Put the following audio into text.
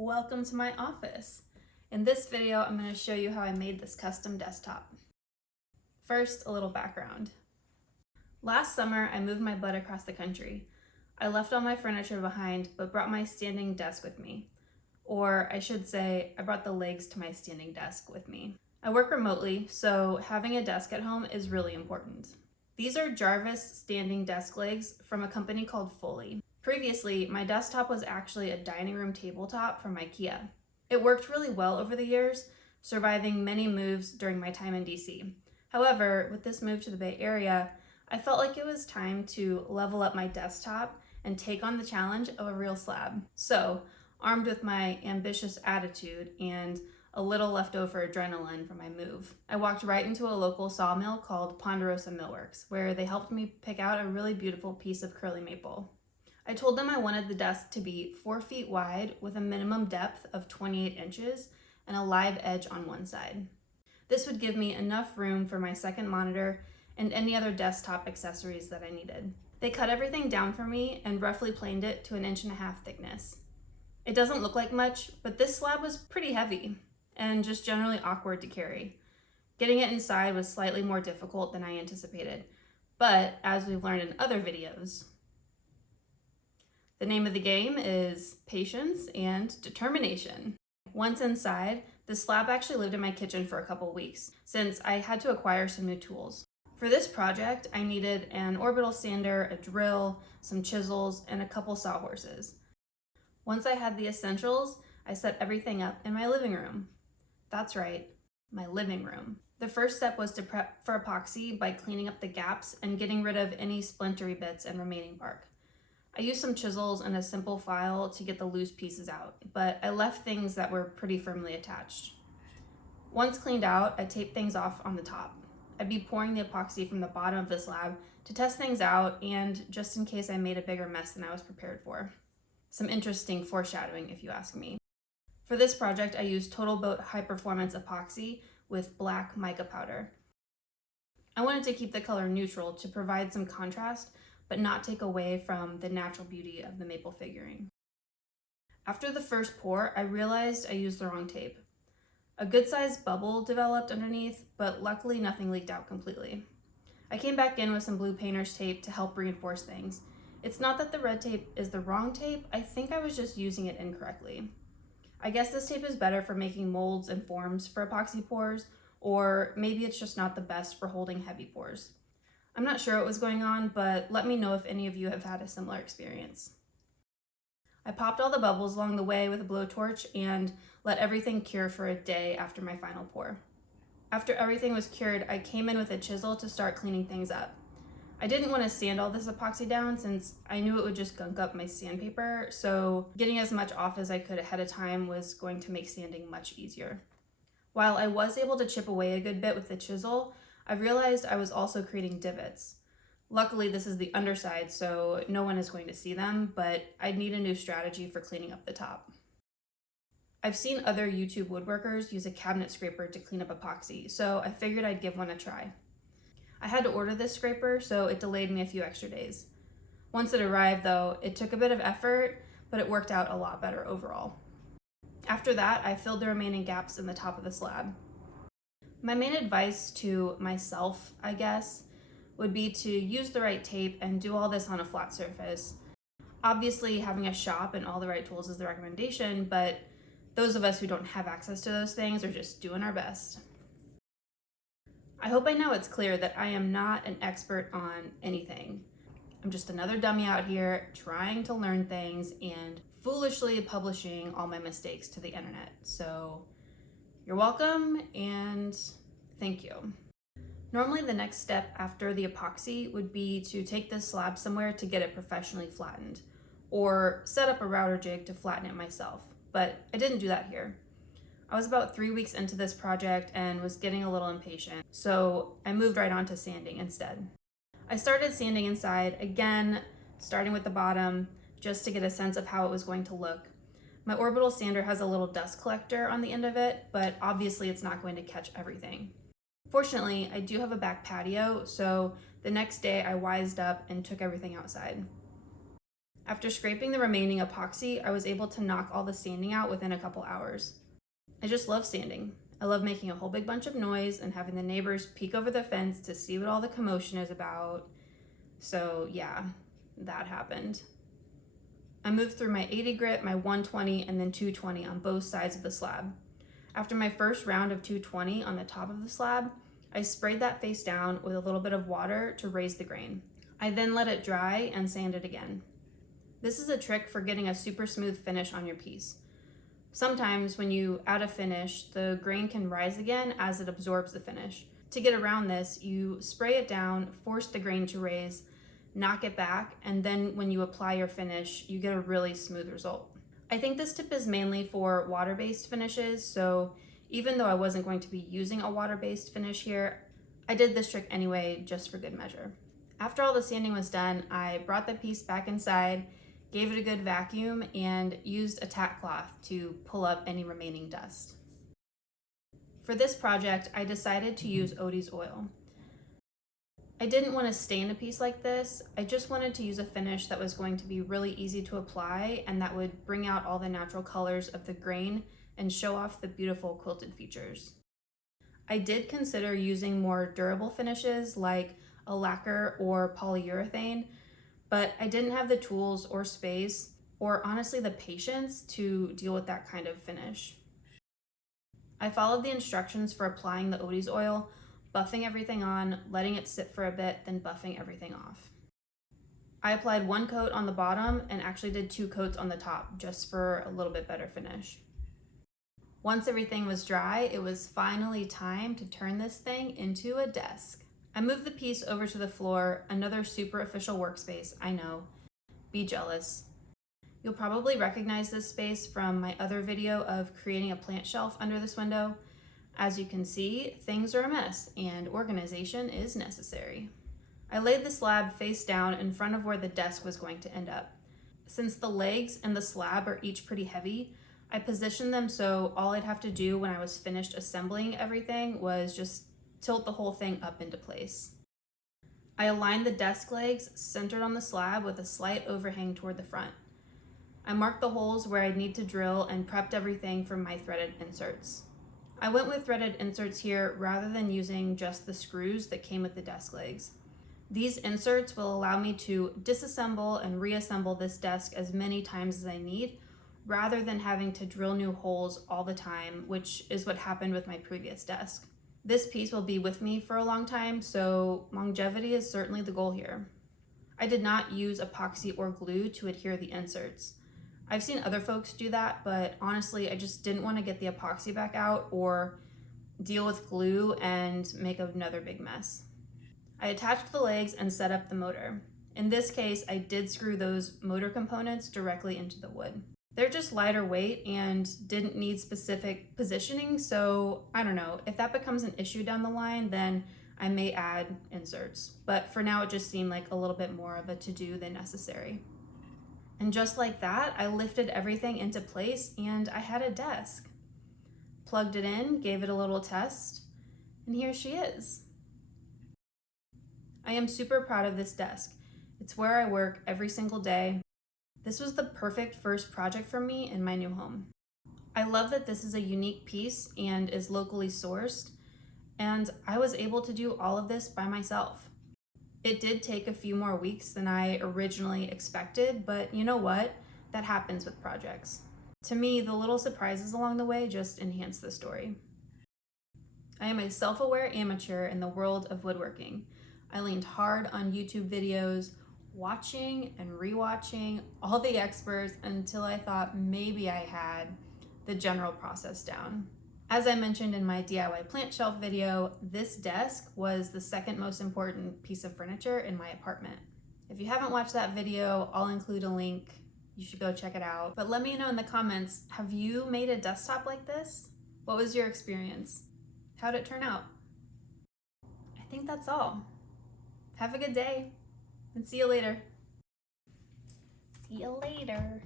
Welcome to my office. In this video, I'm going to show you how I made this custom desktop. First, a little background. Last summer, I moved my butt across the country. I left all my furniture behind, but brought my standing desk with me. Or I should say, I brought the legs to my standing desk with me. I work remotely, so having a desk at home is really important. These are Jarvis Standing Desk legs from a company called Foley. Previously, my desktop was actually a dining room tabletop from IKEA. It worked really well over the years, surviving many moves during my time in DC. However, with this move to the Bay Area, I felt like it was time to level up my desktop and take on the challenge of a real slab. So, armed with my ambitious attitude and a little leftover adrenaline from my move, I walked right into a local sawmill called Ponderosa Millworks, where they helped me pick out a really beautiful piece of curly maple. I told them I wanted the desk to be 4 feet wide with a minimum depth of 28 inches and a live edge on one side. This would give me enough room for my second monitor and any other desktop accessories that I needed. They cut everything down for me and roughly planed it to 1.5 inches thickness. It doesn't look like much, but this slab was pretty heavy and just generally awkward to carry. Getting it inside was slightly more difficult than I anticipated, but as we've learned in other videos, the name of the game is patience and determination. Once inside, the slab actually lived in my kitchen for a couple weeks since I had to acquire some new tools. For this project, I needed an orbital sander, a drill, some chisels, and a couple sawhorses. Once I had the essentials, I set everything up in my living room. That's right, my living room. The first step was to prep for epoxy by cleaning up the gaps and getting rid of any splintery bits and remaining bark. I used some chisels and a simple file to get the loose pieces out, but I left things that were pretty firmly attached. Once cleaned out, I taped things off on the top. I'd be pouring the epoxy from the bottom of the slab to test things out and just in case I made a bigger mess than I was prepared for. Some interesting foreshadowing if you ask me. For this project, I used Total Boat High Performance Epoxy with black mica powder. I wanted to keep the color neutral to provide some contrast, but not take away from the natural beauty of the maple figuring. After the first pour, I realized I used the wrong tape. A good-sized bubble developed underneath, but luckily nothing leaked out completely. I came back in with some blue painter's tape to help reinforce things. It's not that the red tape is the wrong tape, I think I was just using it incorrectly. I guess this tape is better for making molds and forms for epoxy pours, or maybe it's just not the best for holding heavy pours. I'm not sure what was going on, but let me know if any of you have had a similar experience. I popped all the bubbles along the way with a blowtorch and let everything cure for a day after my final pour. After everything was cured, I came in with a chisel to start cleaning things up. I didn't want to sand all this epoxy down since I knew it would just gunk up my sandpaper, so getting as much off as I could ahead of time was going to make sanding much easier. While I was able to chip away a good bit with the chisel, I realized I was also creating divots. Luckily, this is the underside, so no one is going to see them, but I'd need a new strategy for cleaning up the top. I've seen other YouTube woodworkers use a cabinet scraper to clean up epoxy, so I figured I'd give one a try. I had to order this scraper, so it delayed me a few extra days. Once it arrived, though, it took a bit of effort, but it worked out a lot better overall. After that, I filled the remaining gaps in the top of the slab. My main advice to myself, I guess, would be to use the right tape and do all this on a flat surface. Obviously, having a shop and all the right tools is the recommendation, but those of us who don't have access to those things are just doing our best. I hope by now it's clear that I am not an expert on anything. I'm just another dummy out here trying to learn things and foolishly publishing all my mistakes to the internet. So you're welcome and thank you. Normally the next step after the epoxy would be to take this slab somewhere to get it professionally flattened or set up a router jig to flatten it myself, but I didn't do that here. I was about 3 weeks into this project and was getting a little impatient, so I moved right on to sanding instead. I started sanding inside, again, starting with the bottom, just to get a sense of how it was going to look. My orbital sander has a little dust collector on the end of it, but obviously it's not going to catch everything. Fortunately, I do have a back patio, so the next day I wised up and took everything outside. After scraping the remaining epoxy, I was able to knock all the sanding out within a couple hours. I just love sanding. I love making a whole big bunch of noise and having the neighbors peek over the fence to see what all the commotion is about. So yeah, that happened. I moved through my 80 grit, my 120, and then 220 on both sides of the slab. After my first round of 220 on the top of the slab, I sprayed that face down with a little bit of water to raise the grain. I then let it dry and sanded again. This is a trick for getting a super smooth finish on your piece. Sometimes when you add a finish, the grain can rise again as it absorbs the finish. To get around this, you spray it down, force the grain to raise, knock it back, and then when you apply your finish, you get a really smooth result. I think this tip is mainly for water-based finishes, so even though I wasn't going to be using a water-based finish here, I did this trick anyway, just for good measure. After all the sanding was done, I brought the piece back inside, gave it a good vacuum, and used a tack cloth to pull up any remaining dust. For this project, I decided to use Odie's oil. I didn't want to stain a piece like this. I just wanted to use a finish that was going to be really easy to apply and that would bring out all the natural colors of the grain and show off the beautiful quilted features. I did consider using more durable finishes like a lacquer or polyurethane, but I didn't have the tools or space or honestly the patience to deal with that kind of finish. I followed the instructions for applying the Odie's oil, buffing everything on, letting it sit for a bit, then buffing everything off. I applied one coat on the bottom and actually did 2 coats on the top just for a little bit better finish. Once everything was dry, it was finally time to turn this thing into a desk. I moved the piece over to the floor, another super official workspace, I know. Be jealous. You'll probably recognize this space from my other video of creating a plant shelf under this window. As you can see, things are a mess and organization is necessary. I laid the slab face down in front of where the desk was going to end up. Since the legs and the slab are each pretty heavy, I positioned them so all I'd have to do when I was finished assembling everything was just tilt the whole thing up into place. I aligned the desk legs centered on the slab with a slight overhang toward the front. I marked the holes where I'd need to drill and prepped everything for my threaded inserts. I went with threaded inserts here rather than using just the screws that came with the desk legs. These inserts will allow me to disassemble and reassemble this desk as many times as I need, rather than having to drill new holes all the time, which is what happened with my previous desk. This piece will be with me for a long time, so longevity is certainly the goal here. I did not use epoxy or glue to adhere the inserts. I've seen other folks do that, but honestly, I just didn't want to get the epoxy back out or deal with glue and make another big mess. I attached the legs and set up the motor. In this case, I did screw those motor components directly into the wood. They're just lighter weight and didn't need specific positioning, so I don't know. If that becomes an issue down the line, then I may add inserts. But for now, it just seemed like a little bit more of a to-do than necessary. And just like that, I lifted everything into place and I had a desk. Plugged it in, gave it a little test, and here she is. I am super proud of this desk. It's where I work every single day. This was the perfect first project for me in my new home. I love that this is a unique piece and is locally sourced, and I was able to do all of this by myself. It did take a few more weeks than I originally expected, but you know what? That happens with projects. To me, the little surprises along the way just enhance the story. I am a self-aware amateur in the world of woodworking. I leaned hard on YouTube videos, watching and rewatching all the experts until I thought maybe I had the general process down. As I mentioned in my DIY plant shelf video, this desk was the second most important piece of furniture in my apartment. If you haven't watched that video, I'll include a link. You should go check it out. But let me know in the comments, have you made a desktop like this? What was your experience? How'd it turn out? I think that's all. Have a good day and see you later. See you later.